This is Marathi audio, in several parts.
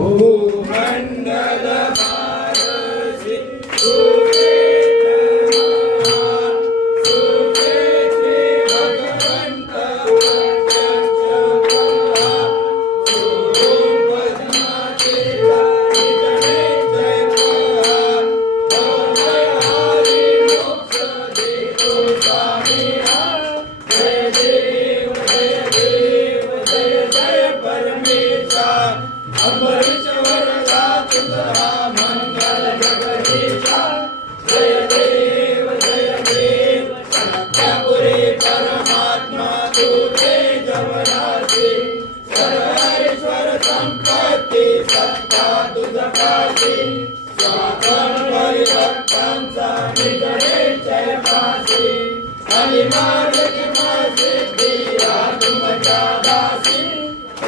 भूमंडल भारसी सुखेत महान, सुखेत भगवंत प्रत्यक्ष कळा, सोहम पद्माचेला निजने जय प्रहार, अभय हरी मोक्ष देतो स्वामी हार, जय देव जय देव जय जय परमेशा, अंबरीश वरदा तुझा मंगल जगदीशा, जय देव सत्यापुरी परमात्मा तुझे जवनासी, सर्वेश्वर संपत्ती सत्ता तुझ काशी, स्वातन परिभक्तांचा निजने जय पासी, आणि मार्गी सिद्धी तुमच्या दासी,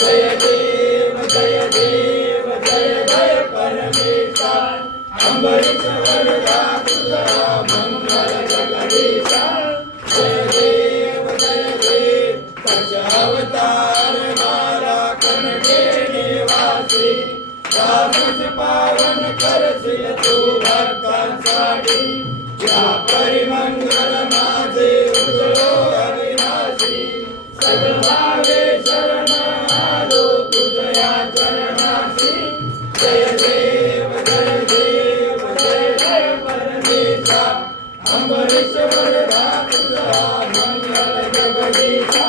जय देव जय जय परमेशा, अंबरीश वरदा तुझा मंगल जगदीशा, जय देव दशावतार मारा कनडे निवासी, दास पावन करशील तू भक्तांसाठी, या परिमंगल माझे उजळो अविनाशी, सर्वभावे शरण आलो तुझया चरणासी, जय देव जय जय परमेशा, अंबरीश वरदा तुझा मंगल जगदीशा.